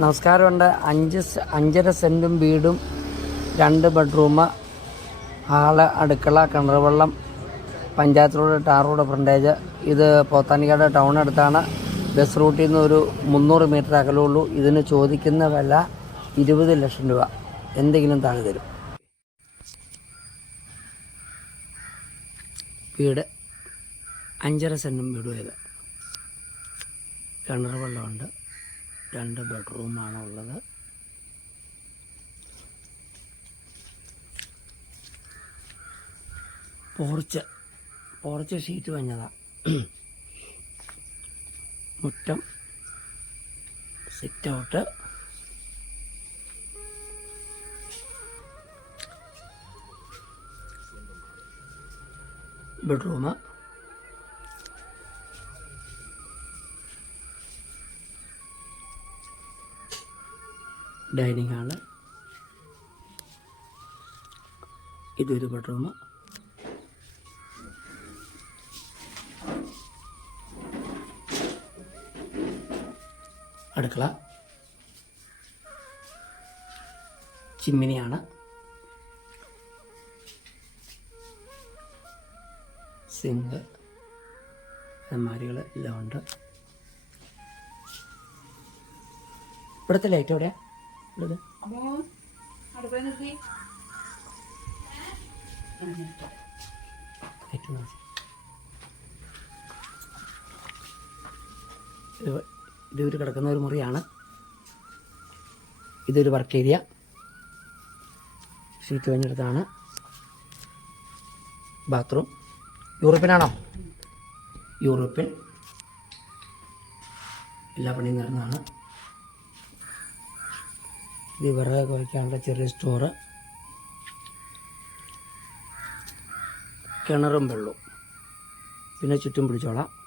നമസ്കാരമുണ്ട്. അഞ്ച് അഞ്ചര സെന്റും വീടും രണ്ട് ബെഡ്റൂം ഹാൾ അടുക്കള കിണറുവെള്ളം panchayat road tar road frontage. ഇത് പോത്താനിക്കാട് ടൗൺ അടുത്താണ്. ബസ് റൂട്ടിൽ നിന്ന് ഒരു മുന്നൂറ് മീറ്റർ അകലമുള്ളൂ ഇതിന് ചോദിക്കുന്ന വില ഇരുപത് ലക്ഷം രൂപ. എന്തെങ്കിലും താഴെ തരും. വീട് അഞ്ചര സെന്റും വീടും കിണർ വെള്ളമുണ്ട്. രണ്ട് ബെഡ്റൂമാണ് ഉള്ളത്. പോർച്ച്. പോർച്ച് ഷീറ്റ് പഞ്ഞതാ മുറ്റം sit out bedroom dining hall. ഇതൊരു ബെഡ്റൂം. അടുക്കള. ചിമ്മിനിയാണ്. സിങ്ക്. അലമാരികൾ എല്ലാം ഉണ്ട് ഇവിടുത്തെ ലൈറ്റ് എവിടെയാ? ഇത് ഇതൊരു കിടക്കുന്ന ഒരു മുറിയാണ്. ഇതൊരു വർക്ക് ഏരിയ ഷീറ്റ് കഴിഞ്ഞെടുത്താണ് ബാത്റൂം യൂറോപ്യനാണോ യൂറോപ്യൻ എല്ലാ പണിയും നടന്നതാണ്. ഇത് വിറകൊക്കെ വയ്ക്കാനുള്ള ചെറിയ സ്റ്റോറ് കിണറും വെള്ളവും. പിന്നെ ചുറ്റും പിടിച്ചോളാം.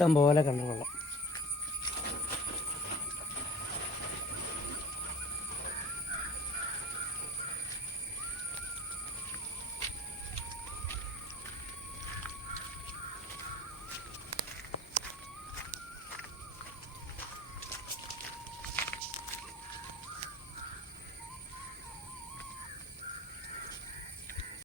ഇഷ്ടം പോലെ കിണർ